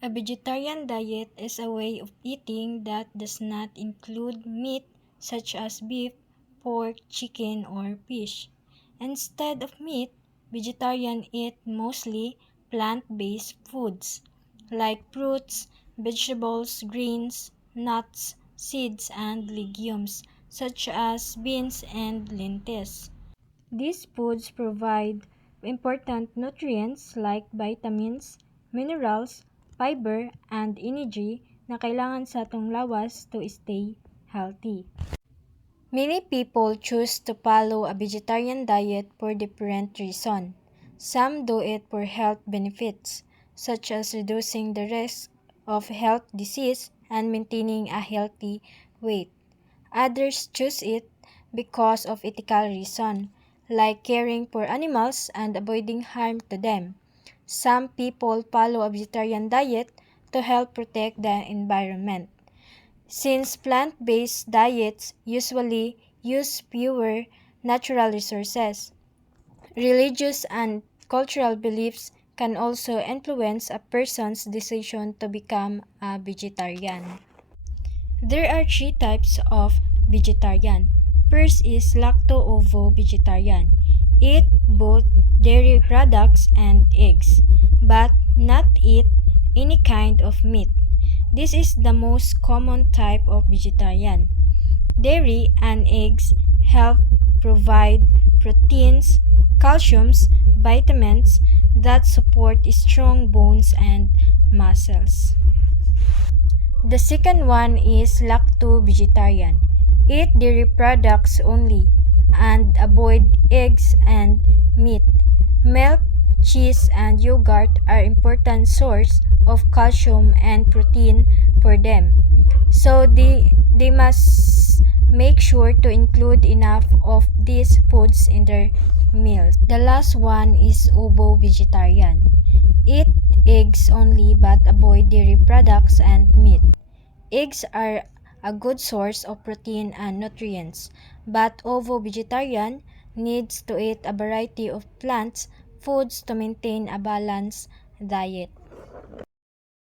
A vegetarian diet is a way of eating that does not include meat such as beef, pork, chicken, or fish. Instead of meat, vegetarians eat mostly plant-based foods like fruits, vegetables, grains, nuts, seeds, and legumes such as beans and lentils. These foods provide important nutrients like vitamins, minerals, fiber, and energy na kailangan sa atong lawas to stay healthy. Many people choose to follow a vegetarian diet for different reasons. Some do it for health benefits, such as reducing the risk of health disease and maintaining a healthy weight. Others choose it because of ethical reasons, like caring for animals and avoiding harm to them. Some people follow a vegetarian diet to help protect the environment. Since plant-based diets usually use fewer natural resources, religious and cultural beliefs can also influence a person's decision to become a vegetarian. There are three types of vegetarian. First is lacto-ovo vegetarian. Eat both dairy products and eggs, but not eat any kind of meat. This is the most common type of vegetarian. Dairy and eggs help provide proteins, calciums, vitamins that support strong bones and muscles. The second one is lacto-vegetarian. Eat dairy products only and avoid eggs and meat. Milk, cheese, and yogurt are important source of calcium and protein for them. So they must make sure to include enough of these foods in their meals. The last one is ovo-vegetarian. Eat eggs only but avoid dairy products and meat. Eggs are a good source of protein and nutrients, but ovo-vegetarian needs to eat a variety of plants foods to maintain a balanced diet.